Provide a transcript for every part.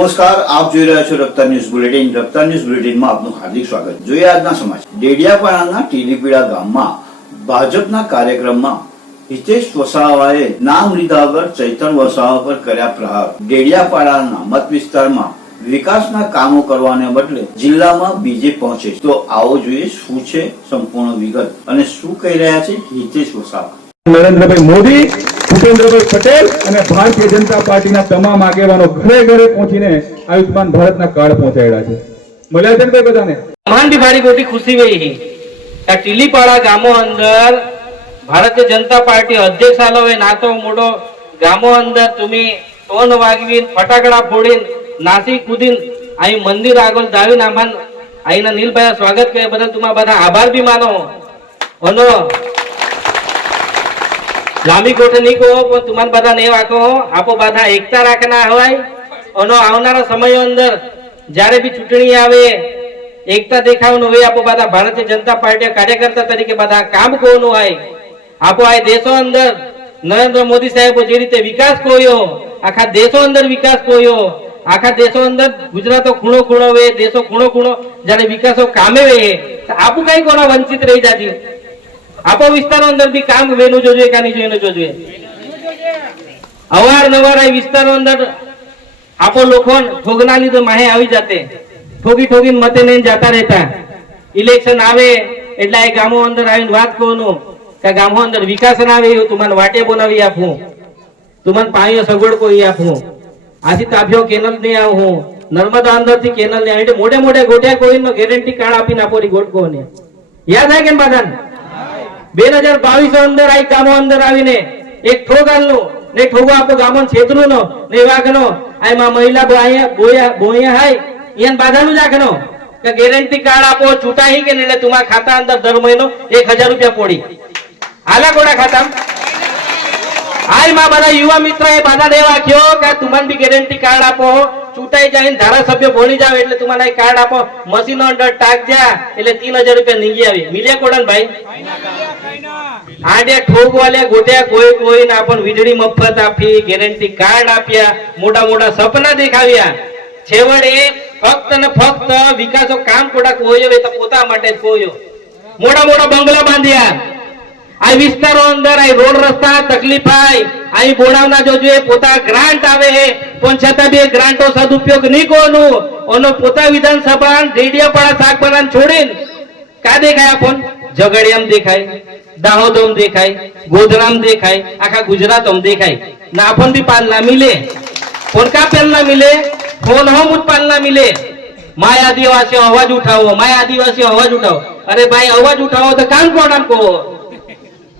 નમસ્કાર, આપ જોઈ રહ્યા છો Raftaar news bulletin. Raftaar news બુલેટિનમાં આપનું હાર્દિક સ્વાગત. જોઈએ આજના સમાચાર. ડેડિયાપાડાના ટીલીપીડા ગામમાં ભાજપના કાર્યક્રમમાં હિતેશ વસાવાએ નામ લીધા વગર ચૈતન વસાવા પર કર્યા પ્રહાર. ડેડિયાપાડાના મત વિસ્તારમાં વિકાસના કામો કરવાને બદલે જિલ્લામાં બીજે પહોંચે તો આવો જોઈએ શું છે સંપૂર્ણ વિગત અને શું કહી રહ્યા છે હિતેશ વસાવા. નરેન્દ્રભાઈ મોદી ભૂપેન્દ્રભાઈ પટેલ અને ભારતીય જનતા પાર્ટીના તમામ આગેવાનો ઘરે ઘરે પહોંચીને આયુષ્માન ભારતના કાર્ડ પહોંચાડ્યા છે. મલ્યાજનભાઈ બધાને. મહાન બિહારી ગોટી ખુશી વહી. ટીલીપાડા ગામો અંદર ભારતીય જનતા પાર્ટી અધ્યક્ષાલય નાતો મોટો ગામો અંદર તમે ટોન વાગવીન, ફટાકડા ફોડીન, નાસી કૂદીન અહીં મંદિર આગળ દાવીને આમાં અહીંના નીલભાઈ સ્વાગત કર્યા. બદલ તમારા બધા આભાર બી માનો. લાંબી કોઠે નહીં કહો પણ તુમાન બધા નહીં વાંકો આપો બધા એકતા રાખના હોય. અને આવનારા સમયો અંદર જ્યારે બી ચૂંટણી આવે, એકતા દેખાવાનું હોય, આપો બધા ભારતીય જનતા પાર્ટી કાર્યકર્તા તરીકે બધા કામ કોનું હોય. આપો આ દેશો અંદર નરેન્દ્ર મોદી સાહેબો જે રીતે વિકાસ કોયો આખા દેશો અંદર વિકાસ કોયો આખા દેશો અંદર ગુજરાતો ખૂણો ખૂણો વે દેશો ખૂણો ખૂણો, જ્યારે વિકાસો કામે વે તો આપું કઈ કોના વંચિત રહી જાતી આપો વિસ્તારો અંદર બી કામ વેનું જોજો કાની જોઈને જોજો. અવારનવાર આ વિસ્તારો અંદર આપો લોકો ઠોગના લીધે માહે આવી જાતે. ઠોગી ઠોગી મતે લઈને જતા રહેતા. ઇલેક્શન આવે એટલે એ ગામો અંદર આવીને વાત કહું કે ગામો અંદર વિકાસ ના આવે એવું તું વાટે બોલાવી આપું. તું મને પાણીઓ સગવડ કોઈ આપું. આથી તાભ્યો કેનલ નહીં આવું નર્મદા અંદરથી કેનલ ને મોટે મોટે ગોઠ્યા કોઈ ગેરંટી કાર્ડ આપીને આપો રી ગોટકો ને યાદ આવે કે બધાને બે હજાર બાવીસ અંદર આ ગામો અંદર આવીને એક ઠોગાલનું ને ઠોગો આપો ગામો છેતરું નો ને વાઘનો એમાં મહિલા બોયા હાય, ઈયન બાધાનું જ આખનો કે ગેરંટી કાર્ડ આપો છૂટાઈ કે એટલે તમારા ખાતા અંદર દર મહિનો એક હજાર રૂપિયા પોડી. હાલા કોડા ખાતા? હાયમાં બધા યુવા મિત્ર એ બાધા દેવા કયો કે તુમાન બી ગેરંટી કાર્ડ આપો. ચૂંટાઈ જાય ધારાસભ્ય ભોળી જાવ એટલે તમારે આ કાર્ડ આપો. મશીનો અંદર ટાક જા, એટલે તીન હજાર રૂપિયા નીકળી આવી. મિલ્યા કોડન ભાઈ? આડે ઠોક વાલે ગોટ્યા કોઈ કોઈ ના પણ વીજળી મફત આપી, ગેરંટી કાર્ડ આપ્યા, મોટા મોટા સપના દેખાવ્યા. છેવટે ફક્ત ને ફક્ત વિકાસો કામ કોડા કોયો એ તો પોતા માટે કોયો મોટા મોટા બંગલા બાંધ્યા. આ વિસ્તારો અંદર આ રોડ રસ્તા તકલીફ આય. અહીં બોડાવના જોજો એ પોતા ગ્રાન્ટ આવે હે પણ છતાં બે ગ્રાન્ટો સદુપયોગ નહીં કોનું. ઓનો પોતા વિધાનસભા રેડિયાપાડા શાકબારા છોડીને. કા દેખાય આપણ એમ દેખાય. દાહોદમ દેખાય ગોધરામ દેખાય આખા ગુજરાતમ દેખાય ના આપણ બી પાલ ના મિલે ફોન કા પેલ ના મિલે ફોન હમ ઉત્પાલ ના મિલે માય આદિવાસીઓ અવાજ ઉઠાવો માય આદિવાસીઓ અવાજ ઉઠાવો અરે ભાઈ અવાજ ઉઠાવો તો કામ કોણ આમ કહો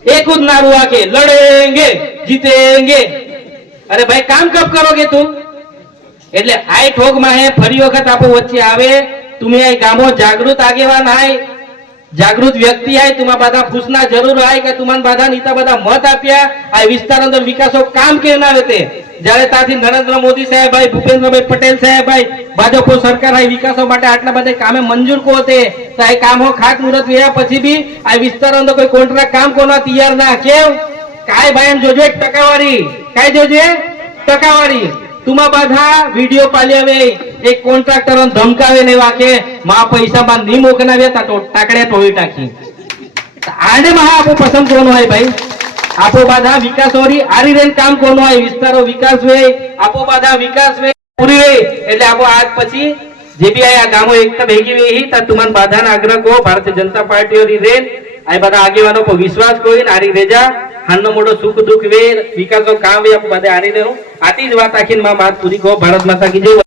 एक खुद नारू आके लड़ेंगे जीतेंगे અરે ભાઈ કામ કબ કરોગે તું એટલે આય ઠોક માં હે ફરી વખત આપો વચ્ચે આવે તમે આ ગામો જાગૃત આગેવાન હાય જાગૃત વ્યક્તિ આય તુમા બધા પૂછના જરૂર આય કે તુમાન બધા નીતા બધા મત આપ્યા. આ વિસ્તાર અંદર વિકાસો કામ કે ના રહેતે જ્યારે તાથી નરેન્દ્ર મોદી સાહેબ ભાઈ ભૂપેન્દ્રભાઈ પટેલ સાહેબ ભાઈ ભાજપો સરકાર આ વિકાસો માટે આટલા બધા કામે મંજૂર કો તે, તો આ કામો ખાત મુહૂર્ત વ્યા પછી બી આ વિસ્તાર અંદર કોઈ કોન્ટ્રાક્ટ કામ કોના તૈયાર ના, કેમ? કાય ભાઈ જોજો એક ટકાવારી. કાય જોજો? ટકાવારી. વીડિયો પાલ્યાવે એક કોન્ટ્રાક્ટર ધમકાવે ને વાકે, માં પૈસા માં નહીં મોકનાવ્યા તા તો ટાકડે ટોળી ટાકી આને મહા આપો પસંદ કોનો હોય ભાઈ? આપો બાધા વિકાસ હોરી આરી રેન કામ કોનો હોય? વિસ્તારો વિકાસ વે, આપો બાધા વિકાસ વે, પૂરી વે. એટલે આપો આજ પછી જે બી આ ગામો એકતા ભેગી વેહી તા તુમન બાધાના આગ્રહ કો ભારતીય જનતા પાર્ટી ઓરી રેન. આ બધા આગેવાનો પર વિશ્વાસ કોઈ આરી રેજા. હાનો મોટો સુખ દુઃખ વેર વિકાસો કામ વે આપો બધા રેહું. આતી જ વાત આખી માં માત પૂરી કહો, ભારત માતા કી જય.